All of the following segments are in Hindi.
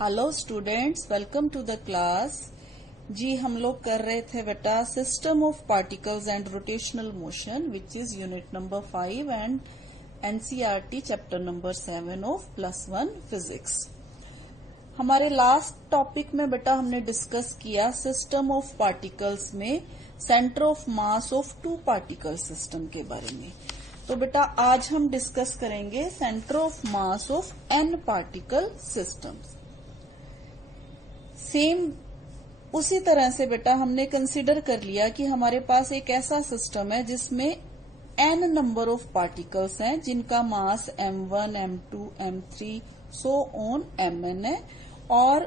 Hello students, welcome to the class. जी हम लोग कर रहे थे बेटा system of particles and rotational motion which is unit number 5 and NCERT chapter number 7 of +1 physics. हमारे लास्ट टॉपिक में बेटा हमने डिस्कस किया सिस्टम ऑफ पार्टिकल्स में centre of mass of two particle system के बारे में। तो बेटा आज हम डिस्कस करेंगे centre of mass of n particle systems. Same उसी तरह से बेटा हमने कंसीडर कर लिया कि हमारे पास एक ऐसा सिस्टम है जिसमें n नंबर ऑफ पार्टिकल्स हैं जिनका मास m1, m2, m3 so on mn है, और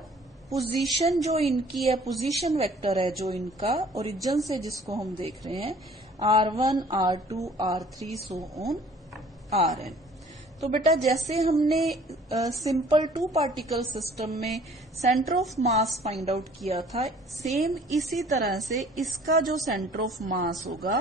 पोजीशन जो इनकी है, पोजीशन वेक्टर है जो इनका ओरिजिन से जिसको हम देख रहे हैं r1, r2, r3 so on rn। तो बेटा जैसे हमने सिंपल टू पार्टिकल सिस्टम में centre of mass find out किया था, सेम इसी तरह से इसका जो सेंटर ऑफ मास होगा,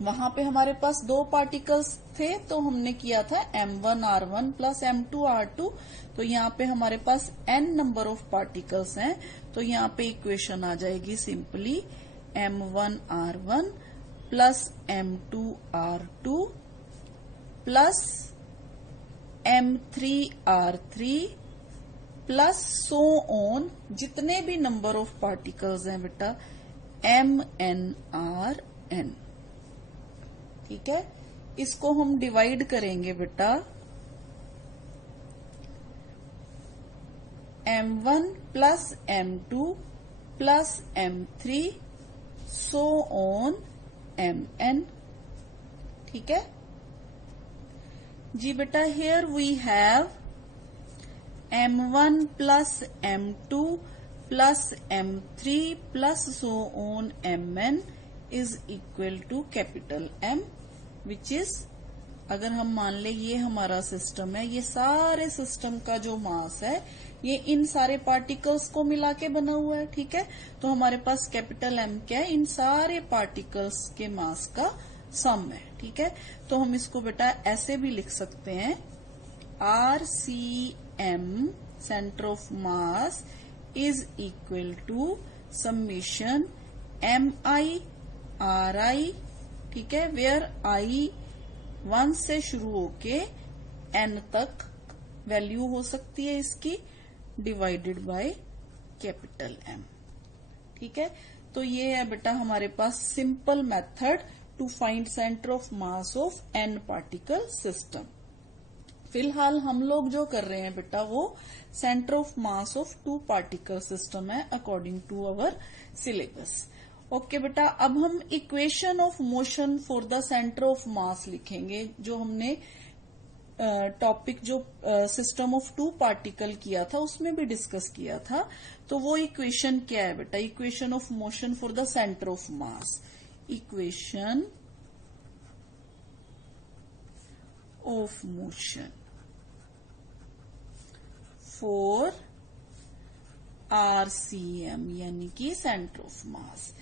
वहां पे हमारे पास दो पार्टिकल्स थे तो हमने किया था m1 r1 plus m2 r2। तो यहाँ पे हमारे पास n नंबर ऑफ पार्टिकल्स हैं, तो यहाँ पे इक्वेशन आ जाएगी simply m1 r1 plus m2 r2 plus m3 r3 plus so on जितने भी नंबर ऑफ पार्टिकल्स हैं बेटा mn rn। ठीक है, इसको हम डिवाइड करेंगे बेटा m1 plus m2 plus m3 so on mn। ठीक है जी बेटा, here we have m1 plus m2 plus m3 plus so on mn is equal to capital M, which is, अगर हम मान ले ये हमारा सिस्टम है, ये सारे सिस्टम का जो मास है ये इन सारे पार्टिकल्स को मिला के बना हुआ है। ठीक है, तो हमारे पास कैपिटल M क्या है, इन सारे पार्टिकल्स के मास का सम है। ठीक है, तो हम इसको बेटा ऐसे भी लिख सकते हैं RCM centre of mass is equal to summation MI RI। ठीक है, वेयर I 1 से शुरू होके n तक वैल्यू हो सकती है इसकी, डिवाइडेड बाय कैपिटल M। ठीक है, तो ये है बेटा हमारे पास simple method to find centre of mass of n particle system. फिलहाल हम लोग जो कर रहे हैं बेटा वो centre of mass of two particle system है according to our syllabus. Okay बेटा, अब हम equation of motion for the centre of mass लिखेंगे। जो हमने टॉपिक जो सिस्टम ऑफ टू पार्टिकल किया था उसमें भी डिस्कस किया था, तो वो इक्वेशन क्या है बेटा, equation of motion for the centre of mass. Equation of motion for RCM यानी कि सेंटर ऑफ मास।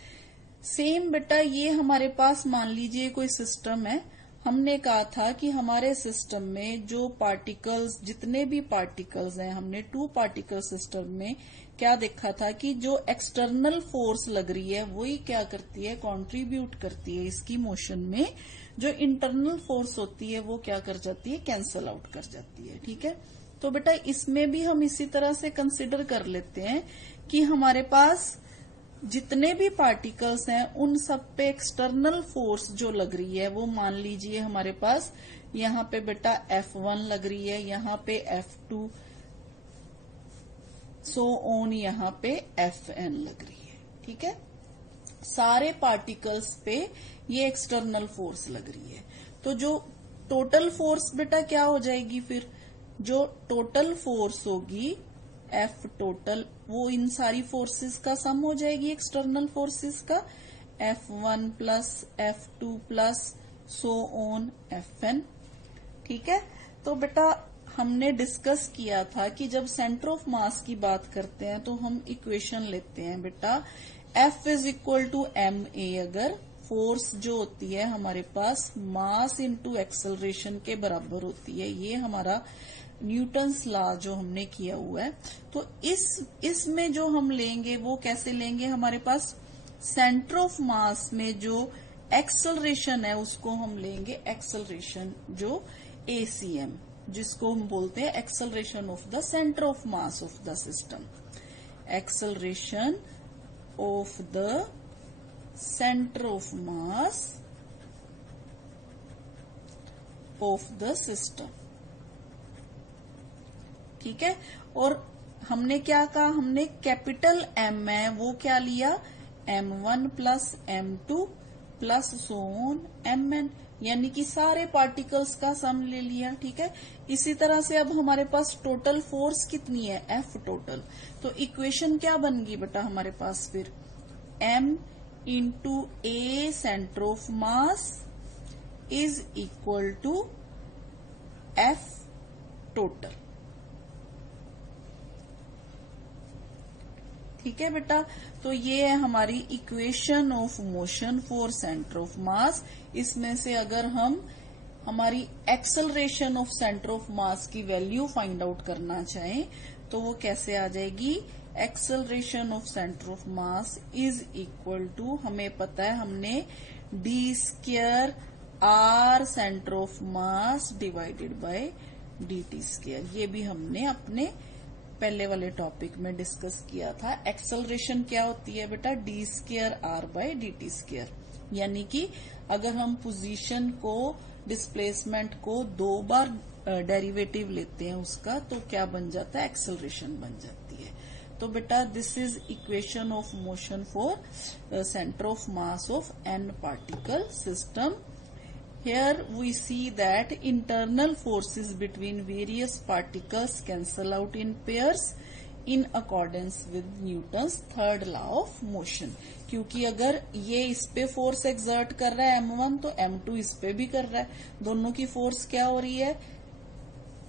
सेम बेटा ये हमारे पास मान लीजिए कोई सिस्टम है, हमने कहा था कि हमारे सिस्टम में जो पार्टिकल्स, जितने भी पार्टिकल्स हैं, हमने टू पार्टिकल सिस्टम में क्या देखा था कि जो एक्सटर्नल फोर्स लग रही है वही क्या करती है, कंट्रीब्यूट करती है इसकी मोशन में। जो इंटरनल फोर्स होती है वो क्या कर जाती है, कैंसल आउट कर जाती है। ठीक है, तो बेटा इसमें भी हम इसी तरह से कंसिडर कर लेते हैं कि हमारे पास जितने भी पार्टिकल्स हैं उन सब पे एक्सटर्नल फोर्स जो लग रही है वो मान लीजिए हमारे पास यहाँ पे बेटा F1 लग रही है, यहाँ पे F2 सो ऑन यहाँ पे Fn लग रही है। ठीक है, सारे पार्टिकल्स पे ये एक्सटर्नल फोर्स लग रही है। तो जो टोटल फोर्स बेटा क्या हो जाएगी, फिर जो टोटल फोर्स होगी F टोटल, वो इन सारी फोर्सेस का सम हो जाएगी, एक्सटर्नल फोर्सेस का, F1 plus F2 plus so on Fn। ठीक है, तो बेटा हमने डिस्कस किया था कि जब सेंटर ऑफ मास की बात करते हैं तो हम इक्वेशन लेते हैं बेटा F is equal to ma। अगर फोर्स जो होती है हमारे पास मास इनटू एक्सेलरेशन के बराबर होती है, ये हमारा न्यूटन्स लॉ जो हमने किया हुआ है, तो इसमें जो हम लेंगे वो कैसे लेंगे, हमारे पास सेंटर ऑफ मास में जो एक्सेलरेशन है उसको हम लेंगे एक्सेलरेशन जो ACM, जिसको हम बोलते हैं acceleration of the centre of mass of the system, acceleration of the centre of mass of the system. ठीक है, और हमने क्या कहा, हमने कैपिटल M है वो क्या लिया, M1 plus M2 plus so on Mn, यानी कि सारे पार्टिकल्स का सम ले लिया। ठीक है, इसी तरह से अब हमारे पास टोटल फोर्स कितनी है, F टोटल। तो इक्वेशन क्या बन गई बेटा हमारे पास फिर, M into A centre of mass is equal to F total. ठीक है बेटा, तो ये है हमारी equation of motion for centre of mass. इसमें से अगर हम हमारी acceleration of centre of mass की वैल्यू फाइंड आउट करना चाहें तो वो कैसे आ जाएगी, acceleration of centre of mass is equal to, हमें पता है हमने d² r centre of mass divided by dt², ये भी हमने अपने पहले वाले टॉपिक में डिस्कस किया था। एक्सेलरेशन क्या होती है बेटा, d² r बाय dt², यानी कि अगर हम पोजीशन को, डिस्प्लेसमेंट को दो बार डेरिवेटिव लेते हैं उसका, तो क्या बन जाता है, एक्सेलरेशन बन जाती है। तो बेटा this is equation of motion for centre of mass of n particle system. Here we see that internal forces between various particles cancel out in pairs in accordance with Newton's third law of motion। क्योंकि अगर ये इस पे फोर्स एक्सर्ट कर रहा है M1 तो M2 इस पे भी कर रहा है, दोनों की फोर्स क्या हो रही है,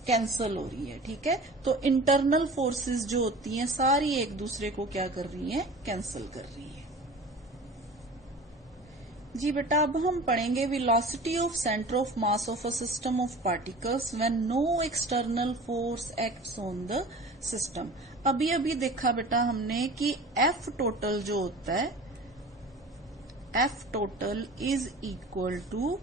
कैंसल हो रही है। ठीक है, तो इंटरनल फोर्सेस जो होती हैं सारी एक दूसरे को क्या कर रही हैं, कैंसल कर रही है। जी बेटा, अब हम पढ़ेंगे velocity of centre of mass of a system of particles when no external force acts on the system. अभी अभी देखा बेटा हमने कि F टोटल जो होता है, F total is equal to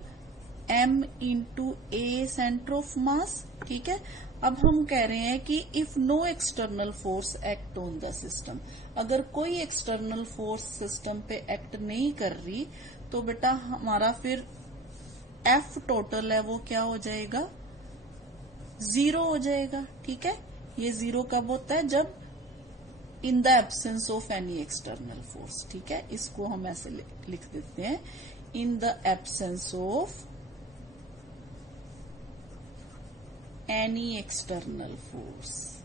M into A centre of mass. ठीक है, अब हम कह रहे हैं कि if no external force act on the system, अगर कोई एक्सटर्नल फोर्स सिस्टम पे एक्ट नहीं कर रही तो बेटा हमारा फिर F टोटल है वो क्या हो जाएगा, 0 हो जाएगा। ठीक है, ये 0 कब होता है, जब in the absence of any external force. ठीक है, इसको हम ऐसे लिख देते हैं, in the absence of any external force.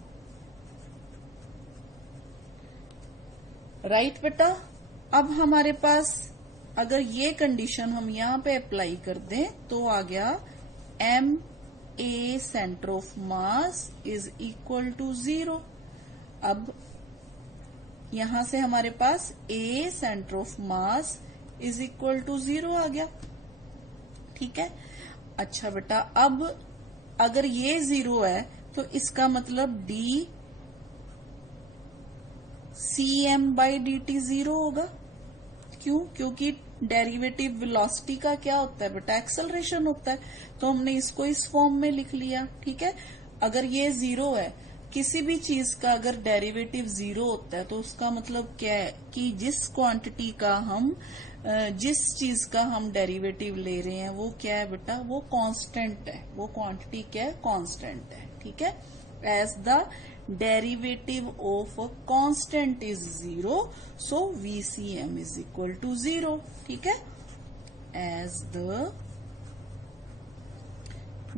Right बेटा, अब हमारे पास अगर ये कंडीशन हम यहां पे अप्लाई कर दें तो आ गया M A centre of mass is equal to 0। अब यहां से हमारे पास A centre of mass is equal to 0 आ गया। ठीक है, अच्छा बेटा, अब अगर ये 0 है तो इसका मतलब d CM बाई dt 0 होगा। क्यों, क्योंकि डेरिवेटिव वेलोसिटी का क्या होता है बेटा, एक्सेलरेशन होता है, तो हमने इसको इस फॉर्म में लिख लिया। ठीक है, अगर ये 0 है, किसी भी चीज का अगर डेरिवेटिव 0 होता है तो उसका मतलब क्या है कि जिस क्वांटिटी का हम, जिस चीज का हम डेरिवेटिव ले रहे हैं वो क्या है बेटा, वो कांस्टेंट है, वो क्वांटिटी क्या है, कांस्टेंट है। ठीक है, as the derivative of a constant is 0, so VCM is equal to 0। ठीक है, as the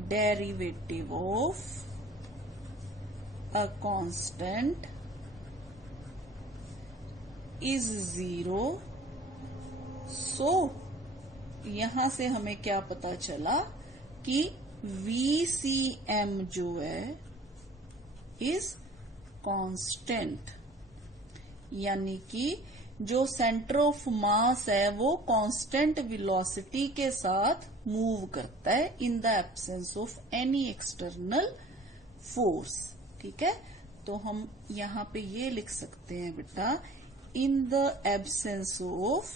derivative of a constant is 0, so यहां से हमें क्या पता चला कि VCM जो है इज कांस्टेंट, यानी कि जो सेंटर ऑफ मास है वो कांस्टेंट वेलोसिटी के साथ मूव करता है in the absence of any external force. ठीक है, तो हम यहां पे ये लिख सकते हैं बेटा, in the absence of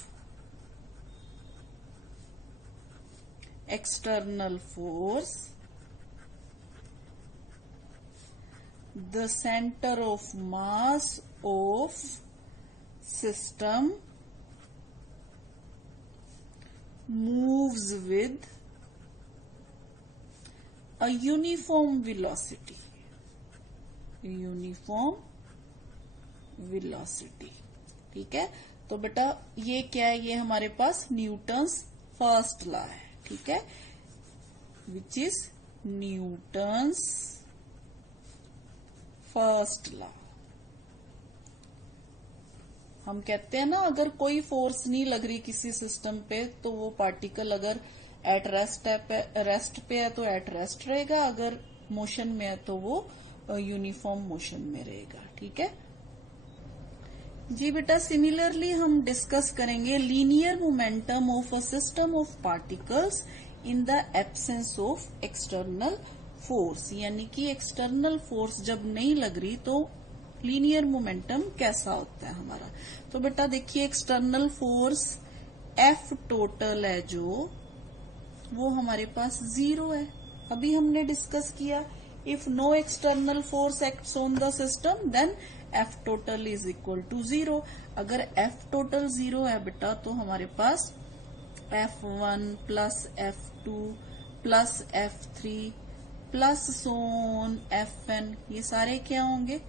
external force, the center of mass of system moves with a uniform velocity. Uniform velocity। ठीक है, तो बेटा ये क्या है, ये हमारे पास न्यूटन्स फर्स्ट लॉ है। ठीक है, which is Newton's first law. हम कहते हैं ना, अगर कोई फोर्स नहीं लग रही किसी सिस्टम पे तो वो पार्टिकल अगर एट रेस्ट पे है तो एट रेस्ट रहेगा, अगर मोशन में है तो वो यूनिफॉर्म मोशन में रहेगा। ठीक है जी बेटा, सिमिलरली हम डिस्कस करेंगे linear momentum of a system of particles in the absence of external force. यानी कि एक्सटर्नल फोर्स जब नहीं लग रही तो लीनियर मोमेंटम कैसा होता है हमारा। तो बेटा देखिए, एक्सटर्नल फोर्स एफ टोटल है जो, वो हमारे पास 0 है। अभी हमने डिस्कस किया, if no external force acts on the system then F total is equal to 0। अगर एफ टोटल 0 है बेटा तो हमारे पास F1 plus F2 plus F3 plus so on Fn, ये सारे क्या होंगे,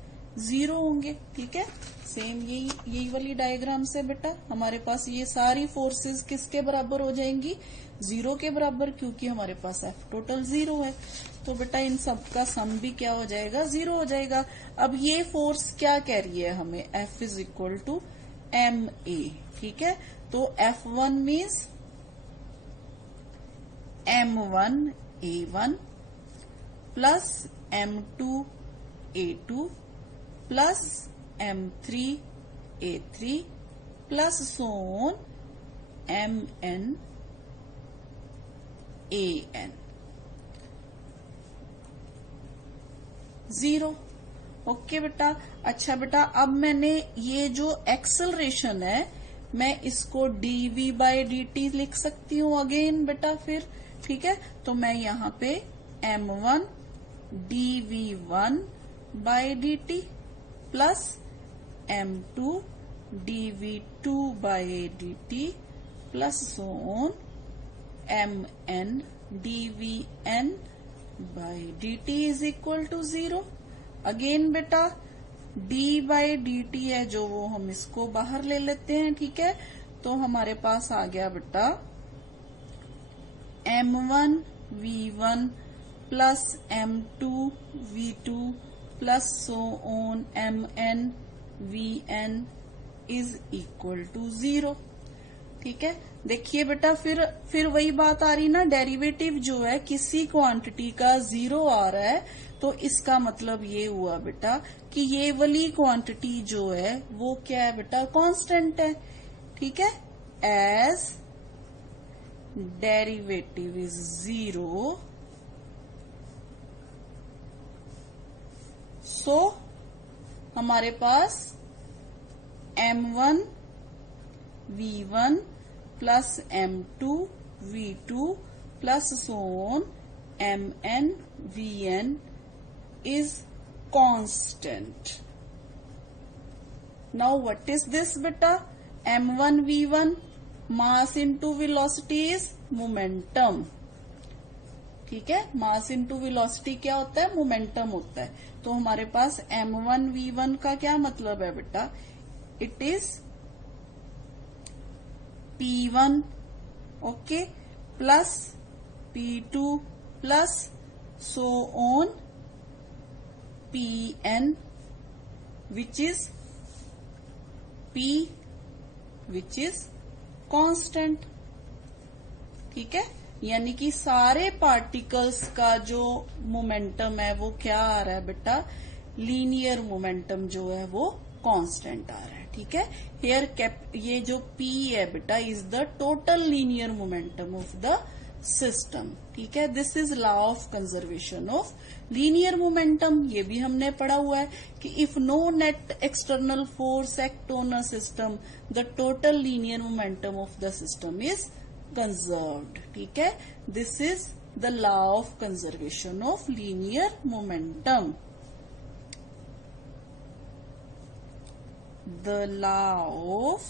0 होंगे। ठीक है, सेम यही वाली डायग्राम से बेटा हमारे पास ये सारी फोर्सेस किसके बराबर हो जाएंगी, 0 के बराबर, क्योंकि हमारे पास एफ टोटल 0 है। तो बेटा इन सब का सम भी क्या हो जाएगा, 0 हो जाएगा। अब ये फोर्स क्या कह रही है हमें, F is equal to ma। ठीक है, तो F1 means M1 A1 plus M2 A2 plus M3 A3 plus so on Mn An 0। Okay बेटा। अच्छा बेटा, अब मैंने ये जो एक्सेलरेशन है मैं इसको dv बाई dt लिख सकती हूँ अगेन बेटा फिर। ठीक है, तो मैं यहाँ पे m1 dv1 by dt plus m2 dv2 by dt plus so on mn dvn by dt is equal to 0। Again बेटा d बाई dt है जो, वो हम इसको बाहर ले लेते हैं। ठीक है, तो हमारे पास आ गया बेटा m1 v1 plus m2 v2 plus so on mn vn is equal to 0। ठीक है, देखिए बेटा फिर वही बात आ रही ना, डेरिवेटिव जो है किसी क्वांटिटी का 0 आ रहा है तो इसका मतलब ये हुआ बेटा कि ये वाली क्वांटिटी जो है वो क्या है बेटा, कांस्टेंट है। ठीक है, एज डेरिवेटिव इज 0 सो हमारे पास m1 v1 plus m2 v2 plus so on mn vn is constant. Now what is this beta? m1 v1 mass into velocity is momentum. ठीक है, मास इंटू वेलोसिटी क्या होता है, मोमेंटम होता है। तो हमारे पास m1 v1 का क्या मतलब है बेटा, it is p1 okay plus p2 plus so on pn which is p which is constant। ठीक है, यानी कि सारे पार्टिकल्स का जो मोमेंटम है वो क्या आ रहा है बेटा, लीनियर मोमेंटम जो है वो कांस्टेंट आ रहा है। ठीक है, हियर ये जो p है बेटा is the total linear momentum of the system. ठीक है, this is law of conservation of linear momentum. ये भी हमने पढ़ा हुआ है कि if no net external force act on a system the total linear momentum of the system is conserved. ठीक है, this is the law of conservation of linear momentum. The law of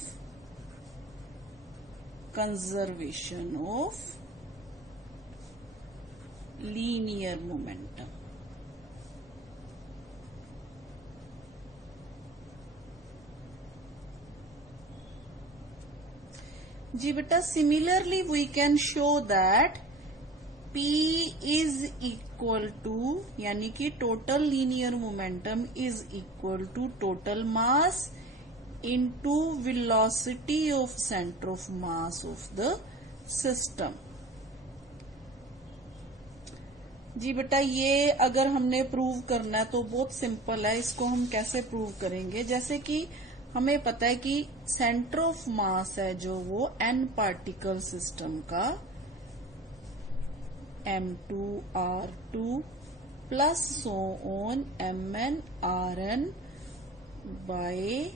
conservation of linear momentum। जी बेटा, similarly we can show that P is equal to, यानी कि total linear momentum is equal to total mass into velocity of center of mass of the system। जी बेटा, ये अगर हमने प्रूव करना है तो बहुत सिंपल है। इसको हम कैसे प्रूव करेंगे? जैसे कि हमें पता है कि सेंटर ऑफ मास है जो वो n पार्टिकल सिस्टम का m2 r2 plus so on mn rn by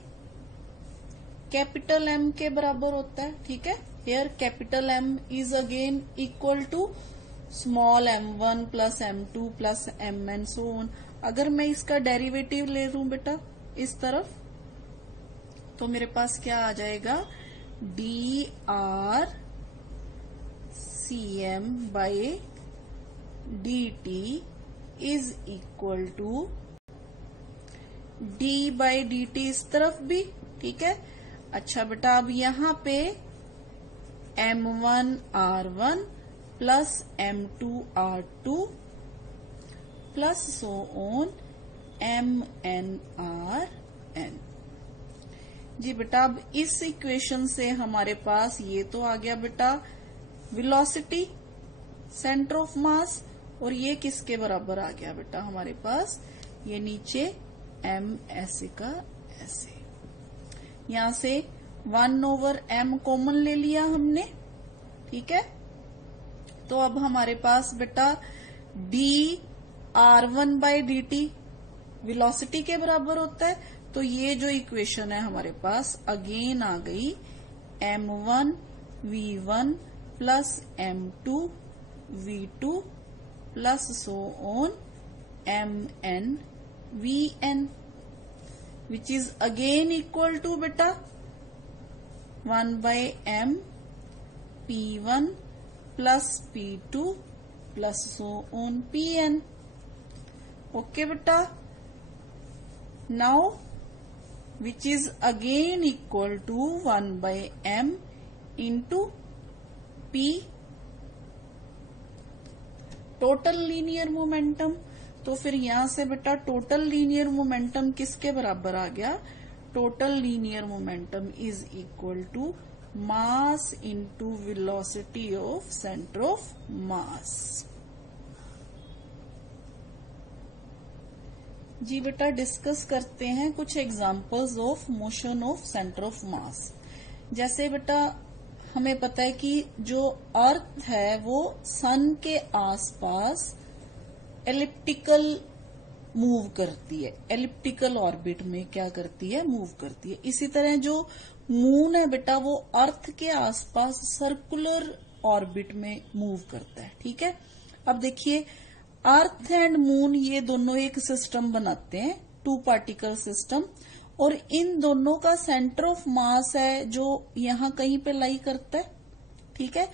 capital M के बराबर होता है। ठीक है, here capital M is again equal to small m1 plus m2 plus mn so on. अगर मैं इसका डेरिवेटिव ले लूं बेटा इस तरफ, तो मेरे पास क्या आ जाएगा? dr cm by dt is equal to d by dt इस तरफ भी। ठीक है, अच्छा बेटा, अब यहां पे m1 r1 plus m2 r2 plus so on mn rn। जी बेटा, अब इस इक्वेशन से हमारे पास ये तो आ गया बेटा वेलोसिटी सेंटर ऑफ मास, और ये किसके बराबर आ गया बेटा हमारे पास? ये नीचे m ऐसे का ऐसे। यहां से 1/m कॉमन ले लिया हमने। ठीक है, तो अब हमारे पास बेटा dr1 बाय dt वेलोसिटी के बराबर होता है। तो ये जो इक्वेशन है हमारे पास अगेन आ गई m1 v1 plus m2 v2 plus so on mn vn, which is again equal to beta 1/m p1 plus p2 plus so on pn। okay beta, now which is again equal to 1/m into p total linear momentum. तो फिर यहां से बेटा टोटल लीनियर मोमेंटम किसके बराबर आ गया? Total linear momentum is equal to mass into velocity of centre of mass. जी बेटा, डिस्कस करते हैं कुछ examples of motion of centre of mass. जैसे बेटा हमें पता है कि जो अर्थ है वो सन के आसपास एलिप्टिकल मूव करती है, एलिप्टिकल ऑर्बिट में क्या करती है? मूव करती है। इसी तरह जो मून है बेटा वो अर्थ के आसपास सर्कुलर ऑर्बिट में मूव करता है। ठीक है, अब देखिए अर्थ एंड मून ये दोनों एक सिस्टम बनाते हैं, 2 पार्टिकल सिस्टम, और इन दोनों का सेंटर ऑफ मास है जो यहां कहीं पे लाई करता है। ठीक है,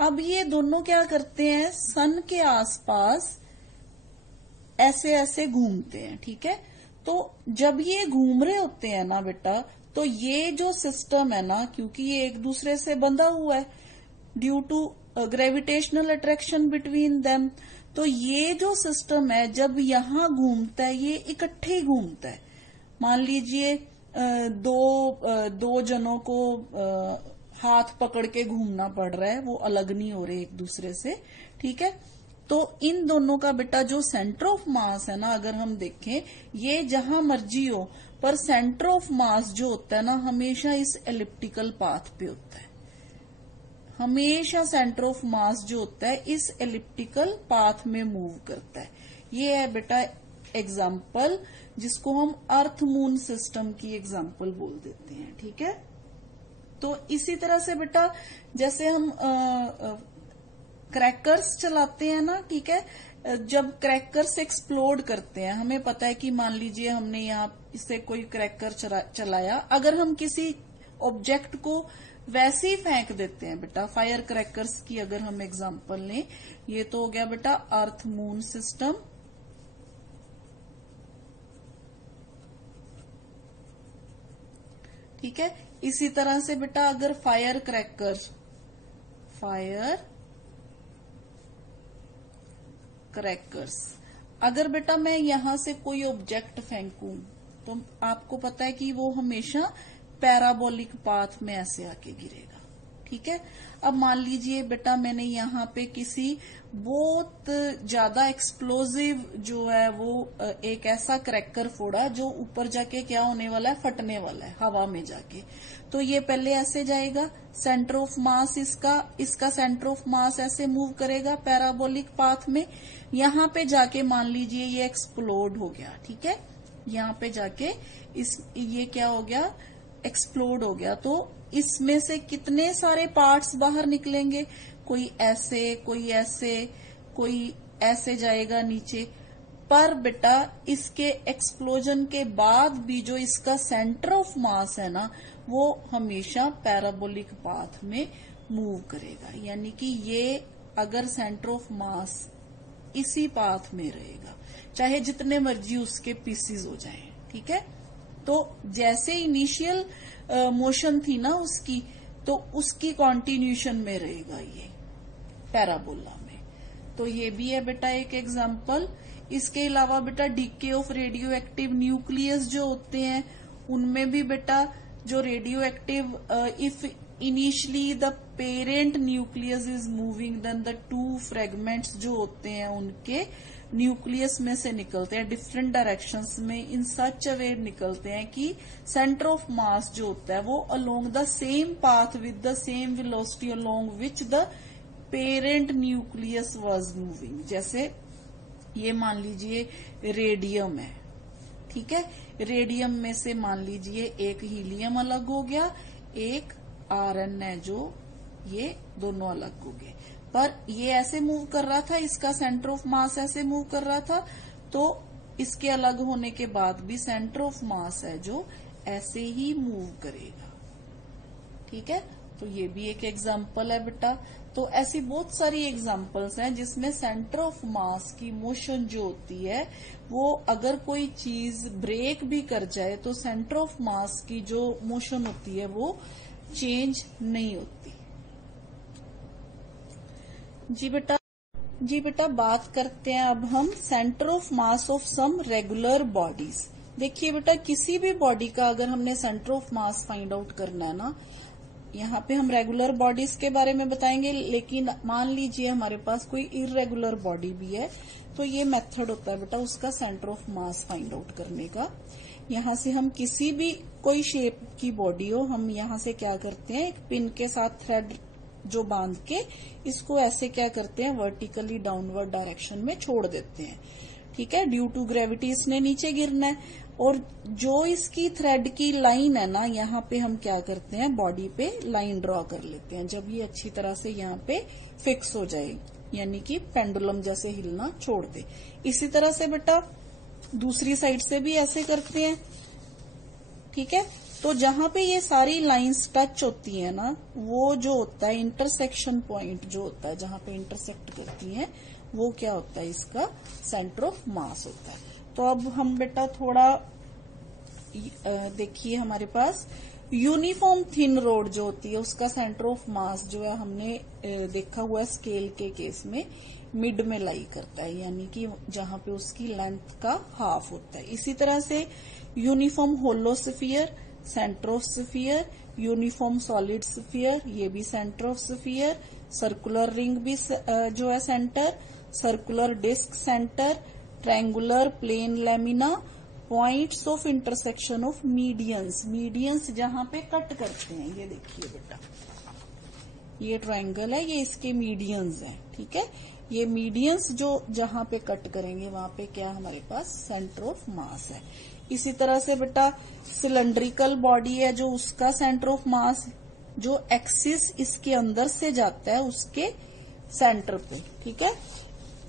अब ये दोनों क्या करते हैं? सन के आसपास ऐसे ऐसे घूमते हैं। ठीक है, तो जब ये घूम रहे होते हैं ना बेटा, तो ये जो सिस्टम है ना, क्योंकि ये एक दूसरे से बंधा हुआ है due to gravitational attraction between them, तो ये जो सिस्टम है जब यहां घूमता है ये इकट्ठे ही घूमता है। मान लीजिए दो जनों को हाथ पकड़ के घूमना पड़ रहा है, वो अलग नहीं हो रहे एक दूसरे से। ठीक है, तो इन दोनों का बेटा जो सेंटर ऑफ मास है ना, अगर हम देखें ये जहां मर्जी हो, पर सेंटर ऑफ मास जो होता है ना हमेशा इस एलिप्टिकल पाथ पे होता है, हमेशा सेंटर ऑफ मास जो होता है इस एलिप्टिकल पाथ में मूव करता है। ये है बेटा एग्जाम्पल, जिसको हम अर्थ मून सिस्टम की एग्जाम्पल बोल देते हैं। ठीक है, तो इसी तरह से बेटा जैसे हम क्रैकर्स चलाते हैं ना, ठीक है, जब क्रैकर्स एक्सप्लोड करते हैं, हमें पता है कि मान लीजिए हमने यहाँ इससे कोई क्रैकर चलाया, अगर हम किसी ऑब्जेक्ट को वैसे ही फेंक देते हैं बेटा, फायर क्रैकर्स की अगर हम एग्जांपल लें, ये तो हो गया बेटा अर्थ मून सिस्टम। ठीक है, इसी तरह से बेटा अगर फायर क्रैकर्स अगर बेटा मैं यहां से कोई ऑब्जेक्ट फेंकूं, तो आपको पता है कि वो हमेशा पैराबोलिक पाथ में ऐसे आके गिरेगा। ठीक है, अब मान लीजिए बेटा मैंने यहाँ पे किसी बहुत ज्यादा एक्सप्लोजिव जो है वो एक ऐसा क्रैकर फोड़ा जो ऊपर जाके क्या होने वाला है, फटने वाला है हवा में जाके। तो ये पहले ऐसे जाएगा, सेंटर ऑफ मास इसका सेंटर ऑफ मास ऐसे मूव करेगा पैराबोलिक पाथ में। यहाँ पे जाके मान लीजिए ये एक्सप्लोड हो गया। ठीक है, यहाँ पे जाके ये क्या हो गया, एक्सप्लोड हो गया। तो इसमें से कितने सारे पार्ट्स बाहर निकलेंगे, कोई ऐसे कोई ऐसे जाएगा नीचे। पर बेटा इसके एक्सप्लोजन के बाद भी जो इसका सेंटर ऑफ मास है ना, वो हमेशा पैराबोलिक पाथ में मूव करेगा। यानी कि ये अगर सेंटर ऑफ मास इसी पाथ में रहेगा, चाहे जितने मर्जी उसके पीसीज हो जाएं। ठीक है, तो जैसे इनिशियल मोशन थी ना उसकी, तो उसकी कॉन्टिन्यूशन में रहेगा ये पैराबोला में। तो ये भी है बेटा एक एग्जांपल। इसके अलावा बेटा decay of radio active nucleus जो होते हैं, उनमें भी बेटा जो radio active if initially the parent nucleus is moving, then the two fragments जो होते हैं उनके न्यूक्लियस में से निकलते हैं डिफरेंट डायरेक्शंस में, इन सच अ वे निकलते हैं कि सेंटर ऑफ मास जो होता है वो along the same path with the same velocity along which the parent nucleus was moving. जैसे ये मान लीजिए रेडियम है। ठीक है, रेडियम में से मान लीजिए एक हीलियम अलग हो गया, एक आरएन है जो ये दोनों अलग हो गए, पर ये ऐसे मूव कर रहा था, इसका सेंटर ऑफ मास ऐसे मूव कर रहा था, तो इसके अलग होने के बाद भी सेंटर ऑफ मास है जो ऐसे ही मूव करेगा। ठीक है, तो ये भी एक एग्जाम्पल है बेटा। तो ऐसी बहुत सारी एग्जाम्पल्स हैं जिसमें सेंटर ऑफ मास की मोशन जो होती है वो अगर कोई चीज ब्रेक भी कर जाए तो सेंटर ऑफ मास की जो मोशन होती है वो चेंज नहीं होती। जी बेटा बात करते हैं अब हम centre of mass of some regular bodies. देखिए बेटा किसी भी बॉडी का अगर हमने centre of mass find out करना है ना, यहाँ पे हम रेगुलर बॉडीज के बारे में बताएंगे, लेकिन मान लीजिए हमारे पास कोई इर्रेगुलर बॉडी भी है, तो ये मेथड होता है बेटा उसका centre of mass find out करने का। यहाँ से हम किसी भी कोई शेप की बॉडी हो, हम यहाँ से क्या करते हैं, एक पिन के साथ थ्रेड जो बांध के इसको ऐसे क्या करते हैं, वर्टिकली डाउनवर्ड डायरेक्शन में छोड़ देते हैं। ठीक है, ड्यू टू ग्रेविटी इसने नीचे गिरना है, और जो इसकी थ्रेड की लाइन है ना, यहाँ पे हम क्या करते हैं, बॉडी पे लाइन ड्रॉ कर लेते हैं। जब ये अच्छी तरह से यहाँ पे फिक्स हो जाए, यानी कि पेंडुलम जैसे हिलना छोड़ दे। इसी तरह से बेटा दूसरी साइड से भी ऐसे करते हैं। ठीक है, तो जहां पे ये सारी लाइंस टच होती है ना, वो जो होता है इंटरसेक्शन पॉइंट जो होता है, जहां पे इंटरसेक्ट करती हैं, वो क्या होता है, इसका सेंटर ऑफ मास होता है। तो अब हम बेटा थोड़ा देखिए, हमारे पास यूनिफॉर्म थिन रोड जो होती है उसका सेंटर ऑफ मास जो है हमने देखा हुआ है स्केल के केस में मिड में लाई करता है, यानी कि जहां पे उसकी लेंथ का हाफ होता है। इसी तरह से uniform hollow sphere centre of sphere, uniform solid sphere ये भी centre of sphere, circular ring भी जो है centre, circular disc centre, triangular plane lamina, points of intersection of medians, medians जहां पे कट करते हैं, ये देखिए बेटा ये ट्रायंगल है, ये इसके मीडियंस हैं, ठीक है। ये मीडियंस जो जहां पे कट करेंगे वहां पे क्या हमारे पास सेंटर ऑफ मास है। इसी तरह से बेटा सिलेंड्रिकल बॉडी है जो उसका सेंटर ऑफ मास जो एक्सिस इसके अंदर से जाता है उसके सेंटर पे, ठीक है।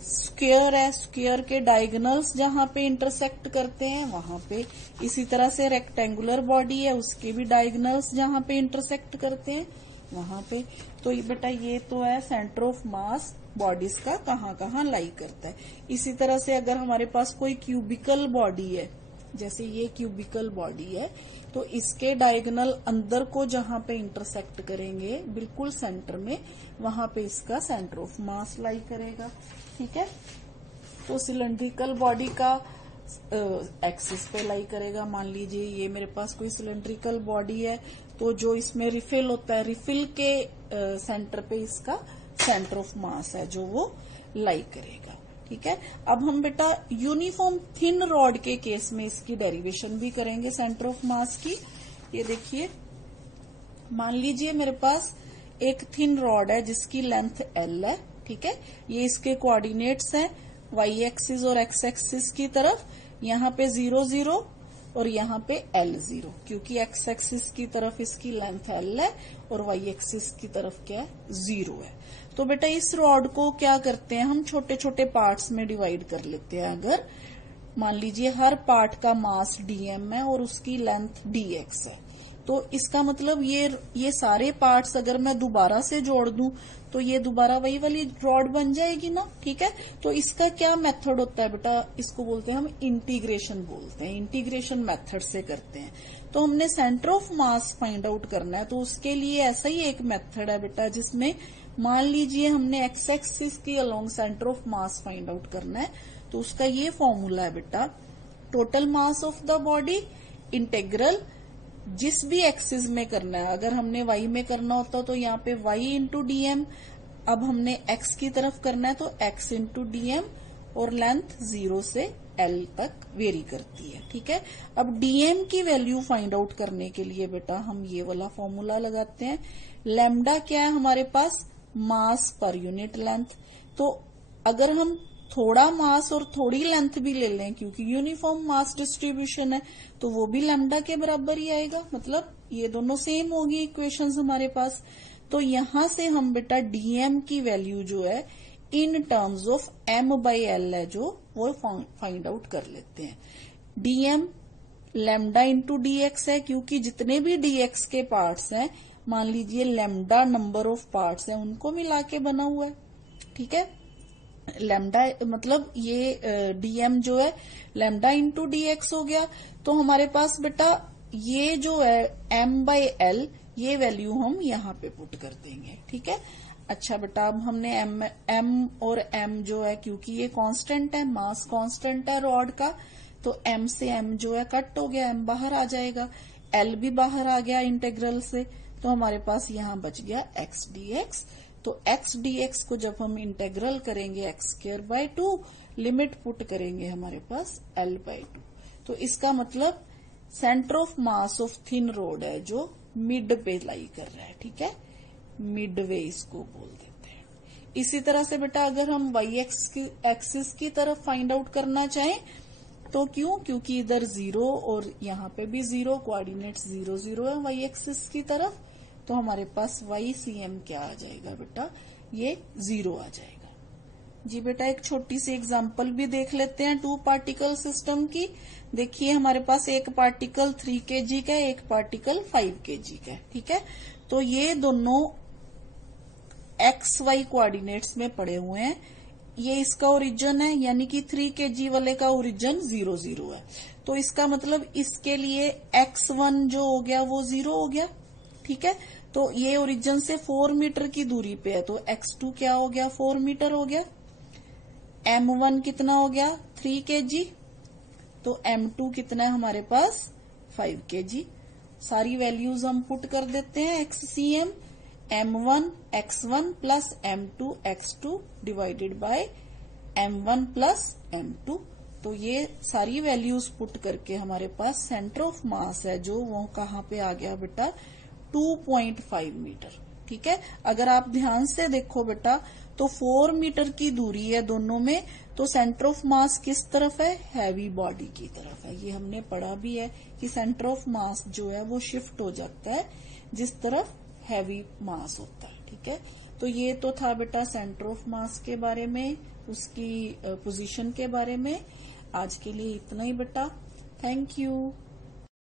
स्क्वायर है, स्क्वायर के डायगोनल्स जहां पे इंटरसेक्ट करते हैं वहां पे। इसी तरह से रेक्टेंगुलर बॉडी है, उसके भी डायगोनल्स जहां पे इंटरसेक्ट करते हैं वहां पे। तो ये बेटा ये तो है सेंटर ऑफ मास बॉडीज का कहाँ कहाँ लाई करता है। इसी तरह से अगर हमारे पास कोई क्यूबिकल बॉडी है, जैसे ये क्यूबिकल बॉडी है, तो इसके डायगोनल अंदर को जहां पे इंटरसेक्ट करेंगे बिल्कुल सेंटर में, वहां पे इसका सेंटर ऑफ मास लाई करेगा, ठीक है। तो सिलेंड्रिकल बॉडी का एक्सिस पे लाई करेगा। मान लीजिए ये मेरे पास कोई सिलेंड्रिकल बॉडी है, तो जो इसमें रिफिल होता है, रिफिल के सेंटर पे इसका सेंटर ऑफ मास है जो वो लाई करेगा, ठीक है। अब हम बेटा यूनिफॉर्म थिन रॉड के केस में इसकी डेरिवेशन भी करेंगे सेंटर ऑफ मास की। ये देखिए, मान लीजिए मेरे पास एक थिन रॉड है जिसकी लेंथ L है, ठीक है। ये इसके कोऑर्डिनेट्स हैं y एक्सिस और x एक्सिस की तरफ, यहाँ पे 0 0 और यहाँ पे L 0, क्योंकि x एक्सिस की तरफ इसकी लेंथ L है और y एक्सिस की तरफ क्या है 0 है। तो बेटा इस रॉड को क्या करते हैं हम छोटे छोटे पार्ट्स में डिवाइड कर लेते हैं। अगर मान लीजिए हर पार्ट का मास dm है और उसकी लेंथ dx है, तो इसका मतलब ये सारे पार्ट्स अगर मैं दोबारा से जोड़ दूं तो ये दोबारा वही वाली रॉड बन जाएगी ना, ठीक है। तो इसका क्या मेथड होता है बेटा, इसको बोलते हैं हम इंटीग्रेशन बोलते हैं, इंटीग्रेशन मेथड से करते हैं। तो हमने centre of mass find out करना है, तो उसके लिए ऐसा ही एक मेथड है बेटा जिसमें मान लीजिए हमने एक्स एक्सिस की along centre of mass find out करना है, तो उसका ये फॉर्मूला है बेटा, total mass of the body integral जिस भी एक्सिस में करना है। अगर हमने y में करना होता तो यहाँ पे y इंटू डी, अब हमने x की तरफ करना है तो x इंटू डी, और लेंथ 0 से L तक वेरी करती है, ठीक है। अब dm की वैल्यू फाइंड आउट करने के लिए बेटा हम ये वाला फॉर्मूला लगाते हैं। लैम्डा क्या है हमारे पास, मास पर यूनिट लेंथ। तो अगर हम थोड़ा मास और थोड़ी लेंथ भी ले लें, क्योंकि यूनिफॉर्म मास डिस्ट्रीब्यूशन है, तो वो भी लैम्डा के बराबर ही आएगा, मतलब ये दोनों सेम होगी इक्वेशंस हमारे पास। तो यहां से हम बेटा dm की वैल्यू जो है इन टर्म्स ऑफ m/l है जो वो फाइंड आउट कर लेते हैं। dm लैम्डा इंटू dx है, क्योंकि जितने भी dx के पार्ट्स हैं, मान लीजिए लैम्डा नंबर ऑफ पार्ट्स हैं, उनको मिला के बना हुआ है, ठीक है। लैम्डा मतलब ये dm जो है लैम्डा इंटू dx हो गया। तो हमारे पास बेटा ये जो है m/l, ये वैल्यू हम यहाँ पे पुट कर देंगे, ठीक है। अच्छा बेटा अब हमने m और m जो है, क्योंकि ये कांस्टेंट है, मास कांस्टेंट है रॉड का, तो m से m जो है कट हो गया, m बाहर आ जाएगा, l भी बाहर आ गया इंटेग्रल से, तो हमारे पास यहाँ बच गया x dx। तो x dx को जब हम इंटेग्रल करेंगे x²/2, लिमिट पुट करेंगे हमारे पास L/2। तो इसका मतलब centre of mass of thin road है जो मिड पे लाई कर रहा है, ठीक है, मिड वे इसको बोल देते हैं। इसी तरह से बेटा अगर हम y एक्सिस की तरफ फाइंड आउट करना चाहें तो क्योंकि इधर 0 और यहाँ पे भी 0, कोऑर्डिनेट्स 0 0 है y एक्सिस की तरफ, तो हमारे पास YCM क्या आ जाएगा बेटा, ये 0 आ जाएगा। जी बेटा एक छोटी सी एग्जांपल भी देख लेते हैं 2 पार्टिकल सिस्टम की। देखिए हमारे पास एक पार्टिकल 3 kg का है, एक पार्टिकल 5 kg का है, ठीक है। तो ये दोनों XY कोऑर्डिनेट्स में पड़े हुए हैं। ये इसका ओरिजिन है, यानी कि 3 kg वाले का ओरिजिन 0 0 है, तो इसका मतलब इसके लिए x1 जो हो गया वो 0 हो गया, ठीक है। तो ये ओरिजिन से 4 मीटर की दूरी पे है, तो x2 क्या हो गया, 4 मीटर हो गया। m1 कितना हो गया, 3 kg, तो m2 कितना है हमारे पास, 5 kg। सारी वैल्यूज हम पुट कर देते हैं, xcm m1 x1 plus m2 x2 divided by m1 plus m2। तो ये सारी वैल्यूज पुट करके हमारे पास सेंटर ऑफ मास है जो वो कहाँ पे आ गया बेटा, 2.5 मीटर, ठीक है। अगर आप ध्यान से देखो बेटा तो 4 मीटर की दूरी है दोनों में, तो सेंटर ऑफ मास किस तरफ है, हैवी बॉडी की तरफ है। ये हमने पढ़ा भी है कि सेंटर ऑफ मास जो है वो शिफ्ट हो जाता है जिस तरफ हैवी मास होता है, ठीक है। तो ये तो था बेटा सेंटर ऑफ मास के बारे में, उसकी पोजीशन के बारे में। आज के लिए इतना ही बेटा, थैंक यू।